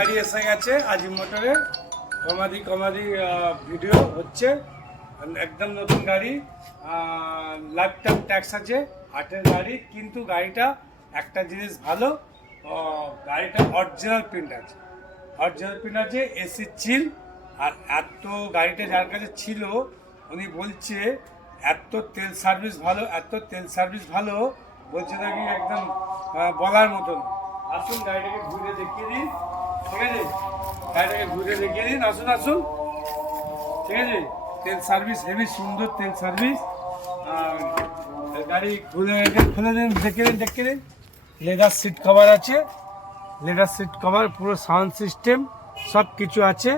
গাড়ি এসে গেছে আজি মোটরে কমাদি কমাদি ভিডিও হচ্ছে। একদম নতুন গাড়ি লাইফ টাইম ট্যাক্স আছে আটের গাড়ি, কিন্তু গাড়িটা একটা জিনিস ভালো গাড়িটা অরিজিনাল প্রিন্ট আছে। অরিজিনাল প্রিন্ট আছে এসি চিল আর এত গাড়িটা যার কাছে ছিল, উনি বলছে, এত তেল সার্ভিস ভালো, এত তেল সার্ভিস ভালো, বলছে নাকি একদম বলার মতন। আসুন গাড়িটাকে ঘুরে দেখিয়ে দিন আছে? দিন, আসুন আসুন। ঠিক আছে? তেল সার্ভিস হেভি সুন্দর তেল সার্ভিস গাড়ি ঘুরে দিন দেখে দিন দেখে দিন। লেদার সিট কভার আছে। লেদার সিট কভার পুরো সাউন্ড সিস্টেম সব কিছু আছে।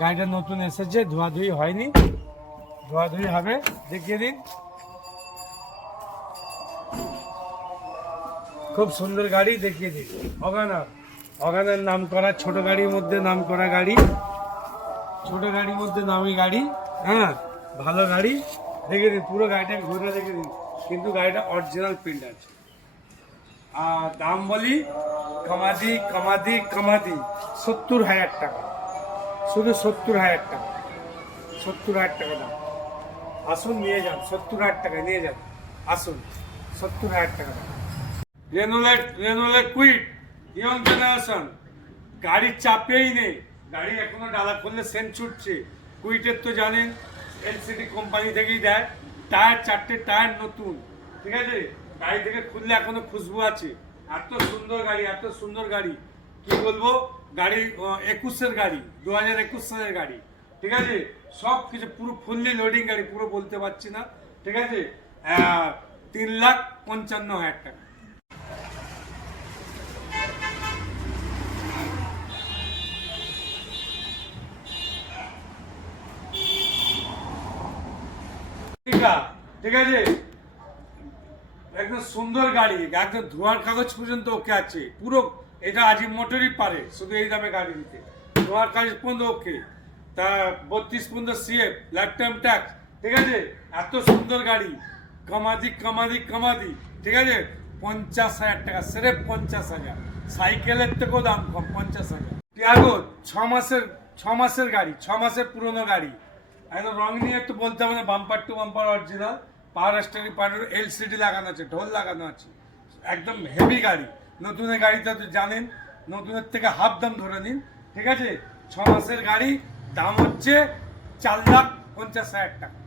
গাড়িটা নতুন এসেছে, ধোয়াধুয়ি হয়নি। ধোয়াধুয়ি হবে, দেখিয়ে দিন। খুব সুন্দর গাড়ি, দেখিয়ে দিন। অগানা অগানার নাম করা ছোট গাড়ির মধ্যে নাম করা গাড়ি। ছোট গাড়ির মধ্যে নামি গাড়ি হ্যাঁ? ভালো গাড়ি। দেখে দিন, পুরো গাড়িটা ঘুরে দেখে দিন। কিন্তু গাড়িটা অরিজিনাল প্রিন্ট আছে। আর দাম বলি, কামাদি কামাদি কামাদি, সত্তর হাজার টাকা। শুধু সত্তর হাজার টাকা। সত্তর হাজার টাকা দাম। আসুন, নিয়ে যান। সত্তর হাজার টাকা নিয়ে যান। আসুন, সত্তর হাজার টাকা দাম। রেনোলেট রেনোলেট কুইট ইয়ং জেনারেশন, গাড়ির চাপেই নেই। গাড়ি এখনও ডালা খুললে সেন্ট ছুটছে। কুইটের তো জানেন, এলসিডি কোম্পানি থেকেই দেয়। টায়ার, চারটে টায়ার নতুন, ঠিক আছে? গাড়ি থেকে খুললে এখনও খুশবু আছে। এত সুন্দর গাড়ি, এত সুন্দর গাড়ি। কি বলব? গাড়ি একুশের গাড়ি দু হাজার একুশ সালের গাড়ি, ঠিক আছে? সব কিছু পুরো ফুললি লোডিং গাড়ি, পুরো বলতে পারছি না, ঠিক আছে? তিন লাখ পঞ্চান্ন হাজার টাকা। ঠিক আছে? একদম সুন্দর গাড়ি, একদম ধোয়ার কাগজ পর্যন্ত ওকে আছে। পুরো এটা আজিম মোটরই পারে, শুধু এই দামে গাড়ি দিতে ধোয়ার কাগজ পর্যন্ত ওকে। তা বত্রিশ পর্যন্ত সিএফ লাইফ টাইম ট্যাক্স ঠিক আছে? এত সুন্দর গাড়ি। কামাদি কামাদি কামাদি, ঠিক আছে? পঞ্চাশ হাজার টাকা, সেরে পঞ্চাশ হাজার। সাইকেলের থেকেও দাম কম, পঞ্চাশ হাজার। টিয়াগো, ছ মাসের ছ মাসের গাড়ি, ছ মাসের পুরনো গাড়ি। একদম রং নিয়ে তো বলতে হবে না bumper to bumper original power steering power LCD লাগানো আছে, ঢোল লাগানো আছে। একদম হেভি গাড়ি। নতুনের গাড়িটা তো জানেন, নতুনের থেকে হাফ দাম ধরে নিন, ঠিক আছে? ছ মাসের গাড়ি, দাম হচ্ছে চার লাখ পঞ্চাশ হাজার টাকা।